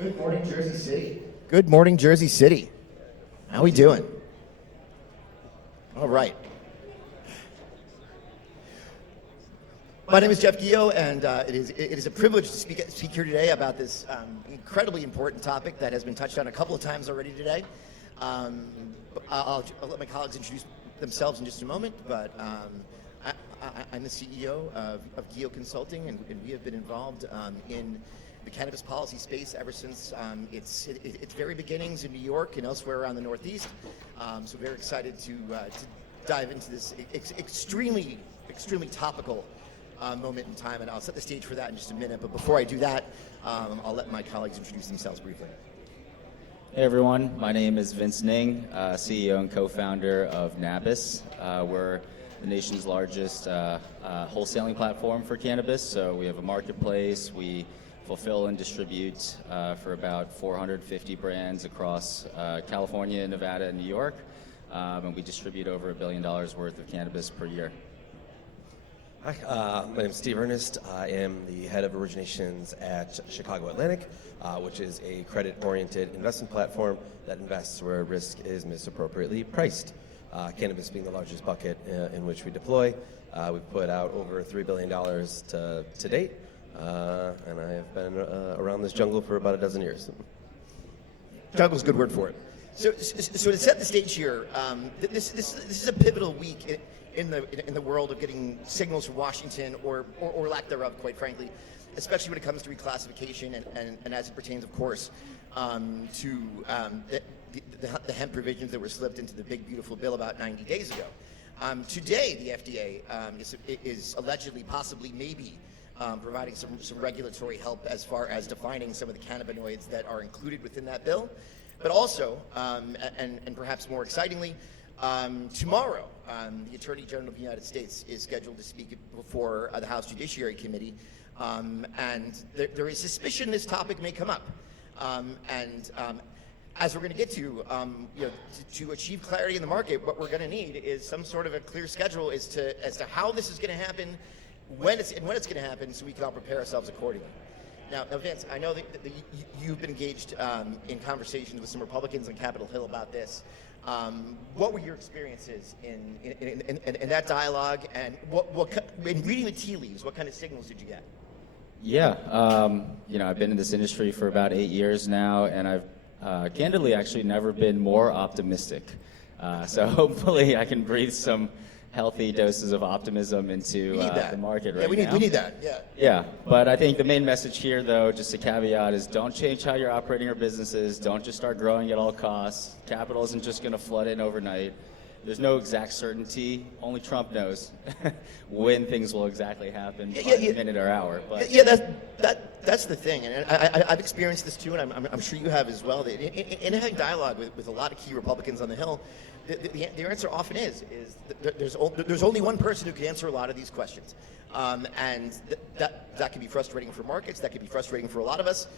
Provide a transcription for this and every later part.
Good morning, Jersey City. Good morning, Jersey City. How we doing? All right. My name is Jeff Guillot, and it is a privilege to speak here today about this incredibly important topic that has been touched on a couple of times already today. I'll let my colleagues introduce themselves in just a moment, but I'm the CEO of Guillot Consulting, and we have been involved in the cannabis policy space ever since its very beginnings in New York and elsewhere around the Northeast. So very excited to dive into this extremely topical moment in time, and I'll set the stage for that in just a minute. But before I do that, I'll let my colleagues introduce themselves briefly. Hey everyone, my name is Vince Ning, CEO and co-founder of Nabis. We're the nation's largest wholesaling platform for cannabis. So we have a marketplace. We fulfill and distribute for about 450 brands across California, Nevada, and New York. And we distribute over $1 billion worth of cannabis per year. Hi, my name is Steve Ernest. I am the head of originations at Chicago Atlantic, which is a credit-oriented investment platform that invests where risk is misappropriately priced. Cannabis being the largest bucket in which we deploy. We've put out over $3 billion to date, and I have been around this jungle for about a dozen years. Jungle's a good word for it. So to set the stage here, this is a pivotal week in the world of getting signals from Washington or lack thereof, quite frankly, especially when it comes to reclassification and as it pertains, of course, to the hemp provisions that were slipped into the big beautiful bill about 90 days ago. Today, the FDA is allegedly, possibly, maybe providing some regulatory help as far as defining some of the cannabinoids that are included within that bill, but also, and perhaps more excitingly, tomorrow, the Attorney General of the United States is scheduled to speak before the House Judiciary Committee, and there is suspicion this topic may come up. As we're going to get to achieve clarity in the market, what we're going to need is some sort of a clear schedule as to how this is going to happen, when it's going to happen, so we can all prepare ourselves accordingly. Now, Vince, I know that you've been engaged in conversations with some Republicans on Capitol Hill about this. What were your experiences in that dialogue, and in reading the tea leaves, what kind of signals did you get? Yeah, I've been in this industry for about 8 years now, and I've candidly actually never been more optimistic. So hopefully I can breathe some healthy doses of optimism into the market right now. We need that, yeah. Yeah, but I think the main message here, though, just a caveat, is don't change how you're operating your businesses. Don't just start growing at all costs. Capital isn't just going to flood in overnight. There's no exact certainty. Only Trump knows when things will exactly happen by minute or hour. But yeah, that's the thing, and I've experienced this too, and I'm sure you have as well. In having dialogue with a lot of key Republicans on the Hill, the answer often is there's only one person who can answer a lot of these questions, and that can be frustrating for markets. That can be frustrating for a lot of us.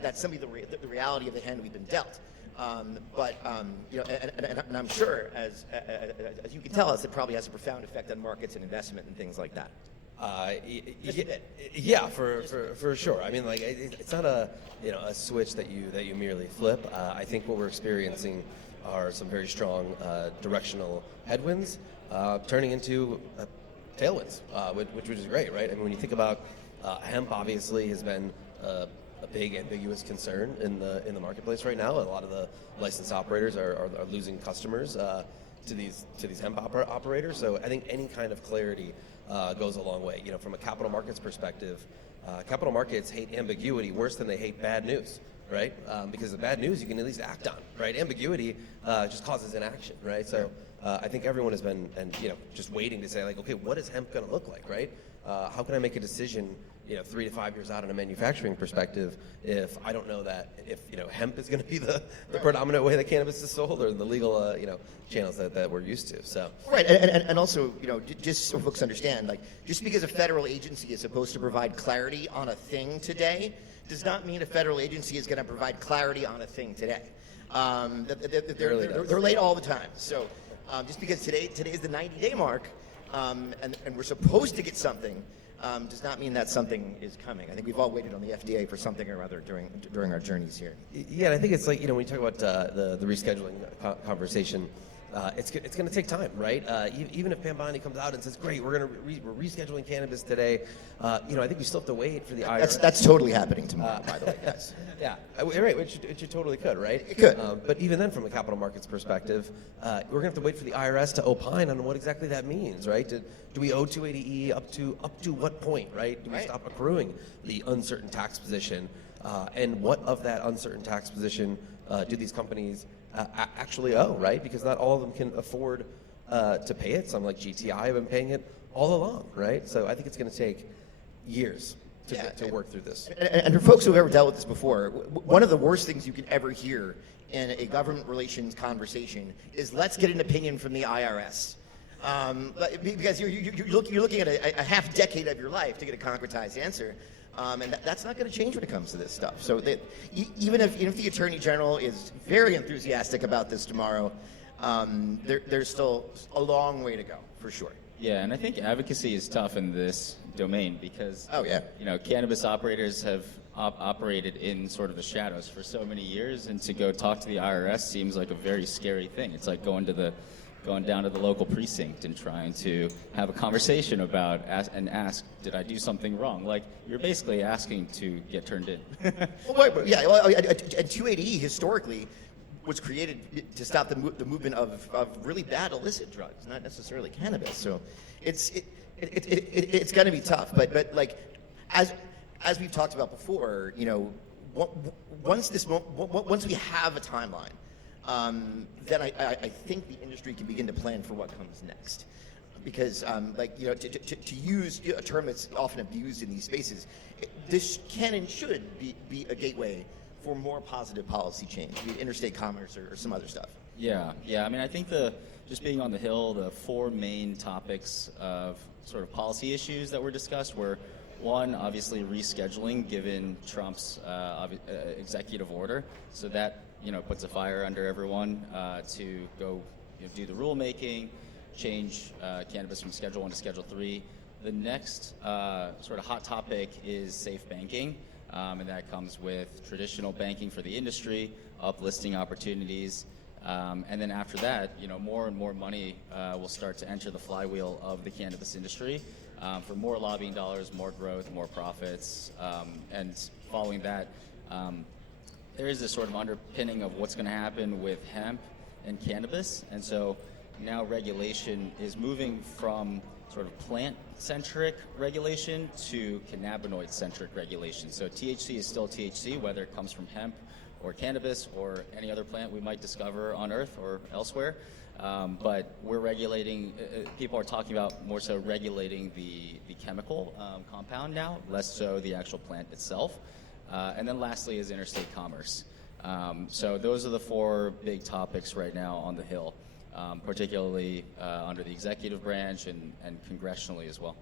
That's simply the reality of the hand we've been dealt. And I'm sure, as you can tell us, it probably has a profound effect on markets and investment and things like that. Yeah, for sure. I mean, like, it's not a switch that you merely flip. I think what we're experiencing are some very strong directional headwinds turning into tailwinds, which is great, right? I mean, when you think about hemp, obviously has been a big ambiguous concern in the marketplace right now. A lot of the licensed operators are losing customers to these hemp operators. So I think any kind of clarity goes a long way. From a capital markets perspective, capital markets hate ambiguity worse than they hate bad news, right? Because the bad news you can at least act on, right? Ambiguity just causes inaction, right? So I think everyone has been just waiting to say, like, okay, what is hemp going to look like, right? How can I make a decision 3 to 5 years out in a manufacturing perspective if I don't know that if hemp is going to be the predominant way that cannabis is sold, or the legal channels that we're used to. So right, and also just so folks understand, like, just because a federal agency is supposed to provide clarity on a thing today does not mean a federal agency is going to provide clarity on a thing today. They're late all the time. So just because today is the 90-day mark, and we're supposed to get something does not mean that something is coming. I think we've all waited on the FDA for something or other during our journeys here. Yeah, and I think it's like, when you talk about the rescheduling conversation, it's going to take time, right? Even if Pambani comes out and says, great, we're rescheduling cannabis today, I think we still have to wait for the IRS. That's totally happening tomorrow, by the way, guys. Yeah, right, it totally could, right? It could. But even then, from a capital markets perspective, we're going to have to wait for the IRS to opine on what exactly that means, right? Do we owe 280E up to what point, right? Do we stop accruing the uncertain tax position? And what of that uncertain tax position do these companies actually owe, right? Because not all of them can afford to pay it. Some, like GTI, have been paying it all along, right? So I think it's going to take years to work through this. And for folks who have ever dealt with this before, one of the worst things you could ever hear in a government relations conversation is, let's get an opinion from the IRS. Because you're looking at a half decade of your life to get a concretized answer. And that's not going to change when it comes to this stuff. So even if the Attorney General is very enthusiastic about this tomorrow, there's still a long way to go, for sure. Yeah, and I think advocacy is tough in this domain because, cannabis operators have operated in sort of the shadows for so many years, and to go talk to the IRS seems like a very scary thing. It's like going down to the local precinct and trying to have a conversation about and ask, did I do something wrong? Like, you're basically asking to get turned in. And 280E historically was created to stop the movement of really bad illicit drugs, not necessarily cannabis. So it's going to be tough. But like as we've talked about before, once we have a timeline, then I think the industry can begin to plan for what comes next. Because, to use a term that's often abused in these spaces, this can and should be a gateway for more positive policy change, be it interstate commerce or some other stuff. Yeah. I mean, I think just being on the Hill, the four main topics of sort of policy issues that were discussed were, one, obviously rescheduling, given Trump's executive order. So that puts a fire under everyone to go do the rulemaking, change cannabis from Schedule 1 to Schedule 3. The next sort of hot topic is safe banking, and that comes with traditional banking for the industry, uplisting opportunities, and then after that, more and more money will start to enter the flywheel of the cannabis industry for more lobbying dollars, more growth, more profits, and following that, there is this sort of underpinning of what's going to happen with hemp and cannabis, and so now regulation is moving from sort of plant-centric regulation to cannabinoid-centric regulation. So THC is still THC, whether it comes from hemp or cannabis or any other plant we might discover on Earth or elsewhere. But we're regulating, people are talking about more so regulating the chemical compound now, less so the actual plant itself. And then lastly is interstate commerce. So those are the four big topics right now on the Hill, particularly under the executive branch and congressionally as well.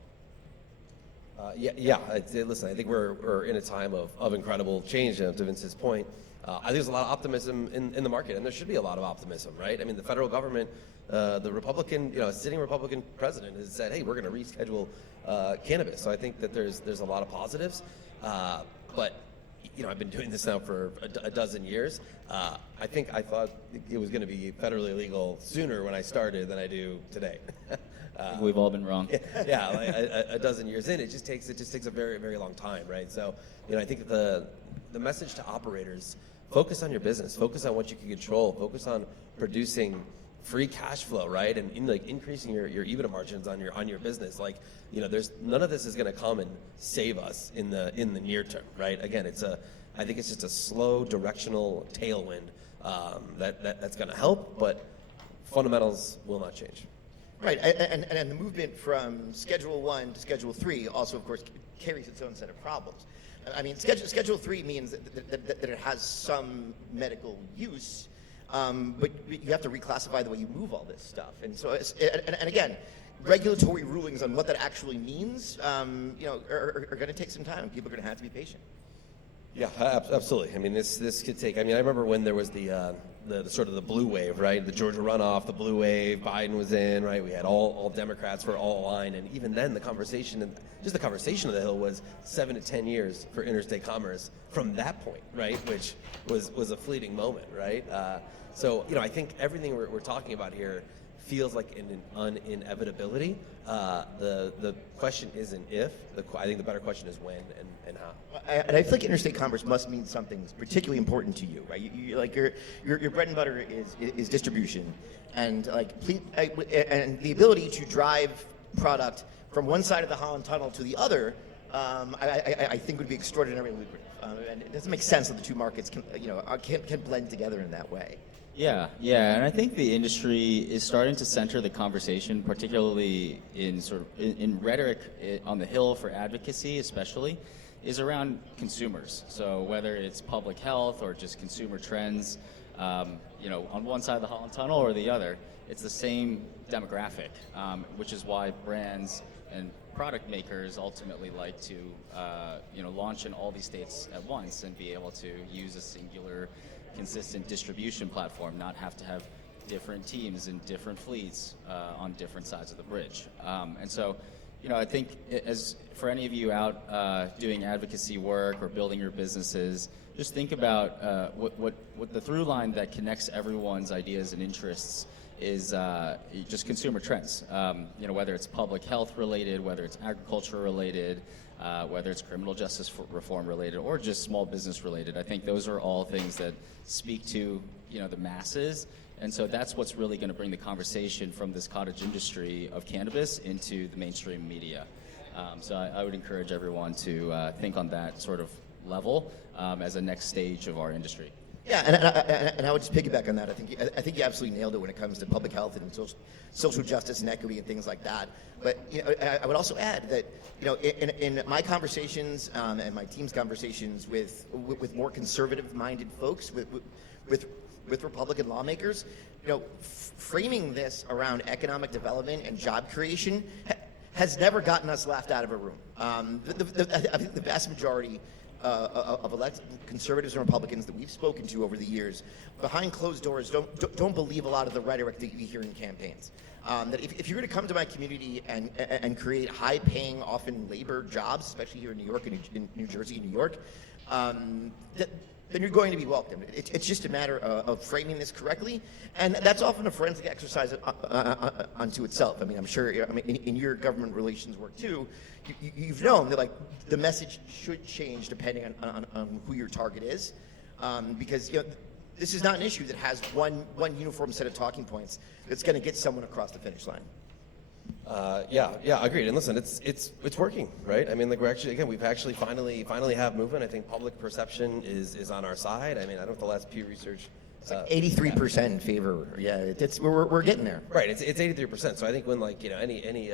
Listen, I think we're in a time of incredible change, to Vince's point. I think there's a lot of optimism in the market, and there should be a lot of optimism, right? I mean, the federal government, the Republican, sitting Republican president has said, hey, we're going to reschedule cannabis. So I think that there's a lot of positives. But I've been doing this now for a dozen years. I thought it was going to be federally legal sooner when I started than I do today. We've all been wrong. A dozen years in, it just takes a very, very long time, right? So, I think the message to operators: focus on your business, focus on what you can control, focus on producing free cash flow, right? And increasing your EBITDA margins on your business. There's none of this is going to come and save us in the near term, right? Again, I think it's just a slow directional tailwind that's going to help, but fundamentals will not change. Right, and the movement from Schedule 1 to Schedule 3 also, of course, carries its own set of problems. I mean, Schedule 3 means that it has some medical use, but you have to reclassify the way you move all this stuff. And so, and again, regulatory rulings on what that actually means, are going to take some time. People are going to have to be patient. Yeah, absolutely. I mean, this could take. I mean, I remember when there was the sort of the blue wave, right? The Georgia runoff, the blue wave. Biden was in, right? We had all Democrats were all aligned, and even then, the conversation of the Hill was 7 to 10 years for interstate commerce from that point, right? Which was a fleeting moment, right? So I think everything we're talking about here feels like an inevitability. The question isn't if. I think the better question is when and how. And I feel like interstate commerce must mean something particularly important to you, right? You like your bread and butter is distribution, and and the ability to drive product from one side of the Holland Tunnel to the other. I think would be extraordinarily lucrative, and it doesn't make sense that the two markets can blend together in that way. Yeah, and I think the industry is starting to center the conversation, particularly in in rhetoric on the Hill for advocacy, especially, is around consumers. So whether it's public health or just consumer trends, on one side of the Holland Tunnel or the other, it's the same demographic, which is why brands and product makers ultimately like to, launch in all these states at once and be able to use a singular, consistent distribution platform, not have to have different teams and different fleets on different sides of the bridge. And so, I think as for any of you out doing advocacy work or building your businesses, just think about what the through line that connects everyone's ideas and interests is just consumer trends. Whether it's public health related, whether it's agriculture related, whether it's criminal justice reform related, or just small business related. I think those are all things that speak to the masses, and so that's what's really going to bring the conversation from this cottage industry of cannabis into the mainstream media. So I would encourage everyone to think on that sort of level as a next stage of our industry. Yeah, and I would just piggyback on that. I think you absolutely nailed it when it comes to public health and social justice and equity and things like that. But I would also add that in my conversations and my team's conversations with more conservative-minded folks, with Republican lawmakers, framing this around economic development and job creation has never gotten us laughed out of a room. I think the vast majority of elected conservatives and Republicans that we've spoken to over the years, behind closed doors, don't believe a lot of the rhetoric that you hear in campaigns. That if you're going to come to my community and create high-paying, often labor jobs, especially here in New York and in New Jersey and New York, then you're going to be welcomed. It's just a matter of framing this correctly, and that's often a forensic exercise unto itself. I mean, I'm sure. In your government relations work too, you've known that the message should change depending on who your target is, because this is not an issue that has one uniform set of talking points that's going to get someone across the finish line. Yeah, agreed. And listen, it's working, right? I mean, we've actually finally have movement. I think public perception is on our side. I mean, I don't know if the last Pew Research. It's 83% in favor. Yeah, we're getting there. Right. It's 83%. So I think when any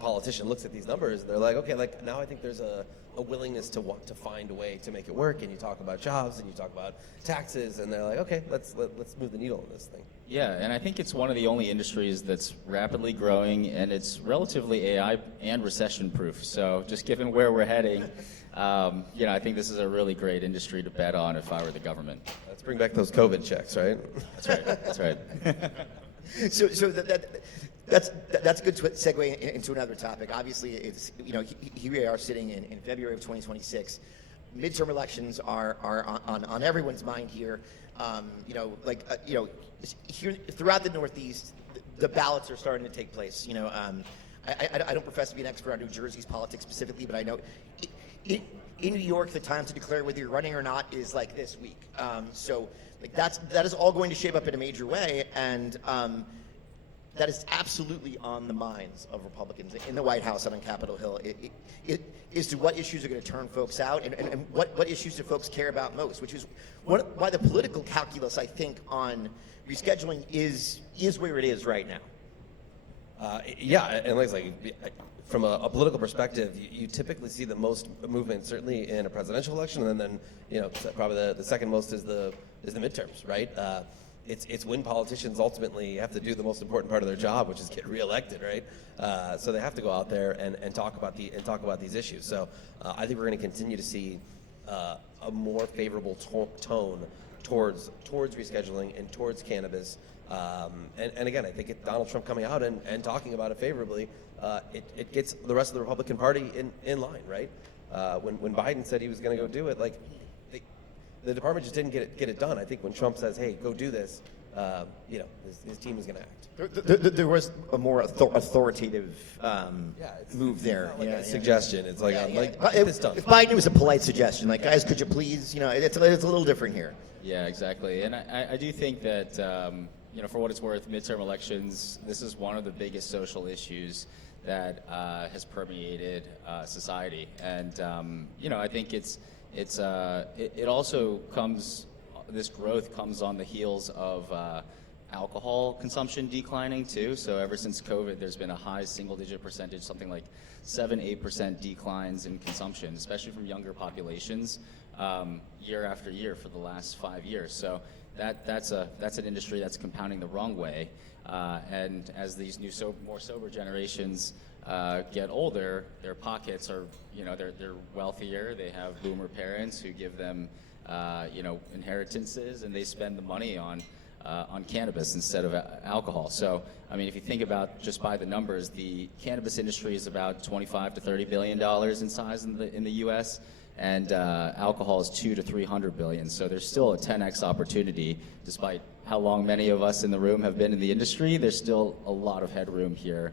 politician looks at these numbers, they're like, okay, now I think there's a willingness to want to find a way to make it work. And you talk about jobs and you talk about taxes, and they're like, okay, let's move the needle on this thing. Yeah, and I think it's one of the only industries that's rapidly growing, and it's relatively AI and recession-proof. So just given where we're heading, I think this is a really great industry to bet on if I were the government. Let's bring back those COVID checks, right? That's right. So that's a good segue into another topic. Obviously, it's here we are sitting in February of 2026. Midterm elections are on everyone's mind here. Here throughout the Northeast, the ballots are starting to take place. I don't profess to be an expert on New Jersey's politics specifically, but I know in New York, the time to declare whether you're running or not is this week. So that is all going to shape up in a major way, and that is absolutely on the minds of Republicans in the White House and on Capitol Hill. It is to what issues are going to turn folks out, and what issues do folks care about most, which is why the political calculus, I think, on rescheduling is where it is right now. And from a political perspective, you typically see the most movement certainly in a presidential election, and then probably the second most is the midterms, right? It's when politicians ultimately have to do the most important part of their job, which is get reelected, right? So they have to go out there and talk about these issues. So I think we're going to continue to see a more favorable tone towards rescheduling and towards cannabis. And again, I think Donald Trump coming out and talking about it favorably, it gets the rest of the Republican Party in line, right? When Biden said he was going to go do it, like the department just didn't get it done. I think when Trump says, "Hey, go do this," his team is going to act. There was a more authoritative move there. Like a suggestion. It's like, get this done. If Biden was a polite suggestion, like, guys, could you please, it's a little different here. Yeah, exactly. And I do think that, for what it's worth, midterm elections, this is one of the biggest social issues that has permeated society. And, I think it also comes, this growth comes on the heels of alcohol consumption declining too. So ever since COVID, there's been a high single-digit percentage, something like 7-8% declines in consumption, especially from younger populations, year after year for the last 5 years. So that's an industry that's compounding the wrong way. And as these new more sober generations get older, their pockets are, they're wealthier. They have boomer parents who give them, inheritances, and they spend the money on cannabis instead of alcohol. So, I mean, if you think about just by the numbers, the cannabis industry is about $25 to $30 billion in size in the U.S., and alcohol is $200 to $300 billion. So there's still a 10x opportunity, despite how long many of us in the room have been in the industry. There's still a lot of headroom here,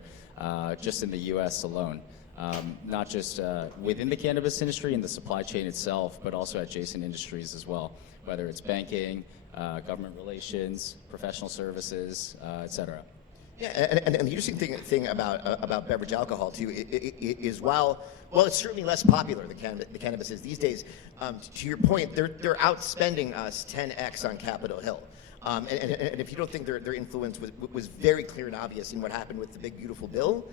just in the U.S. alone. Not just within the cannabis industry and the supply chain itself, but also adjacent industries as well, whether it's banking, government relations, professional services, et cetera. Yeah, and the interesting thing about beverage alcohol too is while it's certainly less popular, the cannabis is these days. To your point, they're outspending us 10x on Capitol Hill. And if you don't think their influence was very clear and obvious in what happened with the Big Beautiful Bill,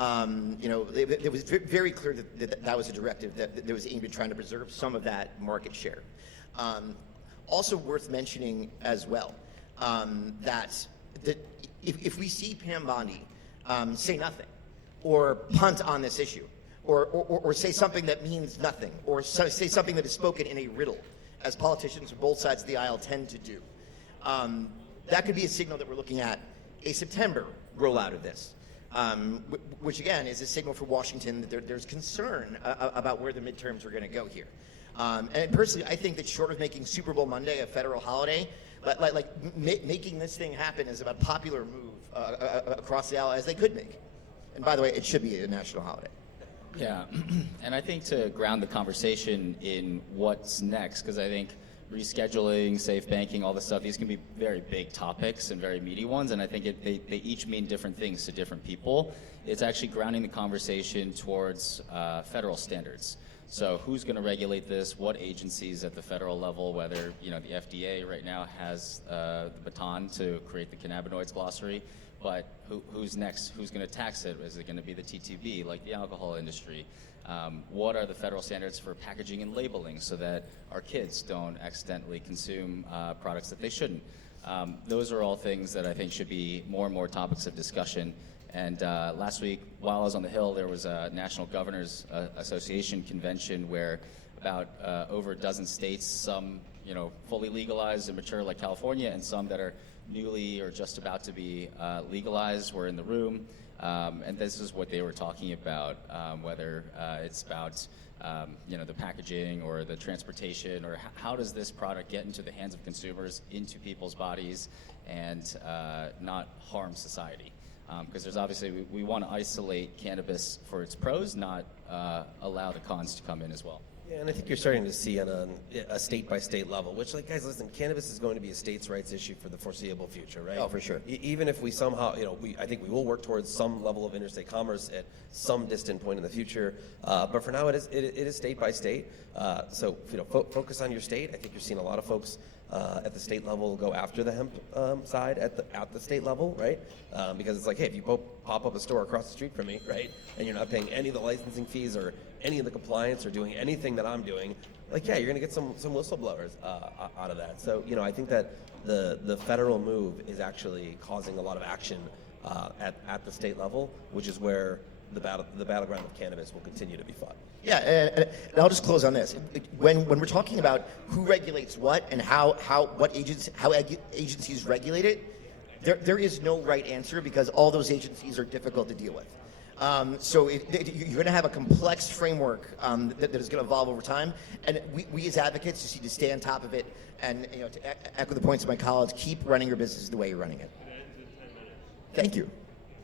it was very clear that was a directive that was aimed at trying to preserve some of that market share. Also worth mentioning as well, that if we see Pam Bondi say nothing, or punt on this issue, or say something that means nothing, or say something that is spoken in a riddle, as politicians from both sides of the aisle tend to do, that could be a signal that we're looking at a September rollout of this, which again is a signal for Washington that there's concern about where the midterms are going to go here. And personally, I think that short of making Super Bowl Monday a federal holiday, making this thing happen is about popular move across the aisle as they could make. And by the way, it should be a national holiday. Yeah, and I think to ground the conversation in what's next, because I think rescheduling, safe banking, all this stuff, these can be very big topics and very meaty ones, and I think they each mean different things to different people. It's actually grounding the conversation towards federal standards. So who's going to regulate this? What agencies at the federal level, whether, the FDA right now has the baton to create the cannabinoids glossary, but who's next? Who's going to tax it? Is it going to be the TTB, like the alcohol industry? What are the federal standards for packaging and labeling so that our kids don't accidentally consume products that they shouldn't? Those are all things that I think should be more and more topics of discussion. And last week, while I was on the Hill, there was a National Governors Association convention where about over a dozen states, some fully legalized and mature like California, and some that are newly or just about to be legalized were in the room. And this is what they were talking about, whether it's about the packaging or the transportation, or how does this product get into the hands of consumers, into people's bodies, and not harm society. Because there's obviously, we want to isolate cannabis for its pros, not allow the cons to come in as well. Yeah, and I think you're starting to see on a state-by-state level, which, guys, listen, cannabis is going to be a states' rights issue for the foreseeable future, right? Oh, for sure. Even if we somehow, I think we will work towards some level of interstate commerce at some distant point in the future. But for now, it is state by state. So, focus on your state. I think you're seeing a lot of folks at the state level go after the hemp side at the state level, right? Because it's like, hey, if you pop up a store across the street from me, right, and you're not paying any of the licensing fees or any of the compliance or doing anything that I'm doing, you're going to get some whistleblowers out of that. So, I think that the federal move is actually causing a lot of action at the state level, which is where the battleground of cannabis will continue to be fought. Yeah, and I'll just close on this. When we're talking about who regulates what and how agencies regulate it, there is no right answer because all those agencies are difficult to deal with. So you're going to have a complex framework that is going to evolve over time, and we as advocates just need to stay on top of it. And to echo the points of my colleagues, keep running your business the way you're running it. Thank you.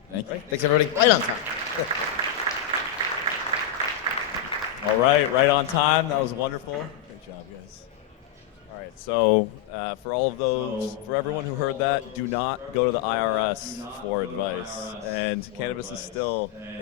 Thank you. Thanks, everybody. Right on time. All right on time. That was wonderful. Great job, guys. All right, so for everyone who heard that, do not go to the IRS for advice. And cannabis is still